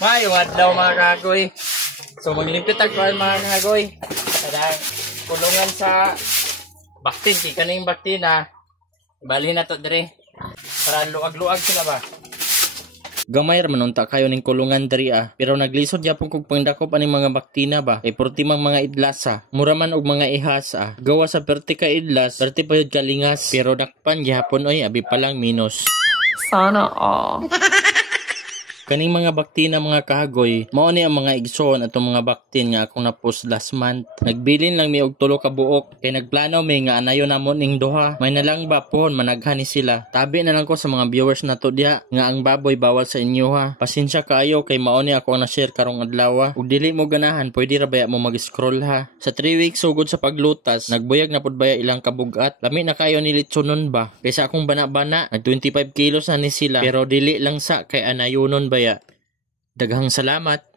Mayong adlaw mga kagoy. So maglimpit ako mga kagoy. Kadang kulungan sa baktin, kaning baktin na bali na to dire. Para luag-luag sila ba. Gamay ra manunta kayo ning kulungan diri pero naglisod gyapon kog pangdakop aning mga baktina ba. Kay porti mang mga idlasa, mura man og mga ihas gawa sa perti ka idlas, perti pa yun kalingas, pero dakpan gyapon oy abi pa lang minus. Sana all. Kaning mga baktina mga kahagoy, mao ni ang mga igsoon atong mga baktin nga akong na-post last month. Nagbilin lang mi og tulo ka buok kay nagplano mi nga anayon namon ning duha. May nalang ba pohon managhan ni sila. Tabi na lang ko sa mga viewers nato diha nga ang baboy bawal sa inyo ha. Pasensya kaayo kay mao ni ako ang na-share karong adlaw. Ug dili mo ganahan, pwede ra baya mo mag-scroll ha. Sa 3 weeks sugod sa paglutas, nagbuyag na pud baya ilang kabugat. Lami na kayo ni litsonon ba. Kaysa akong bana-bana, nag 25 kilos na ni sila pero dili lang sa kay anayonon baya. Daghang salamat.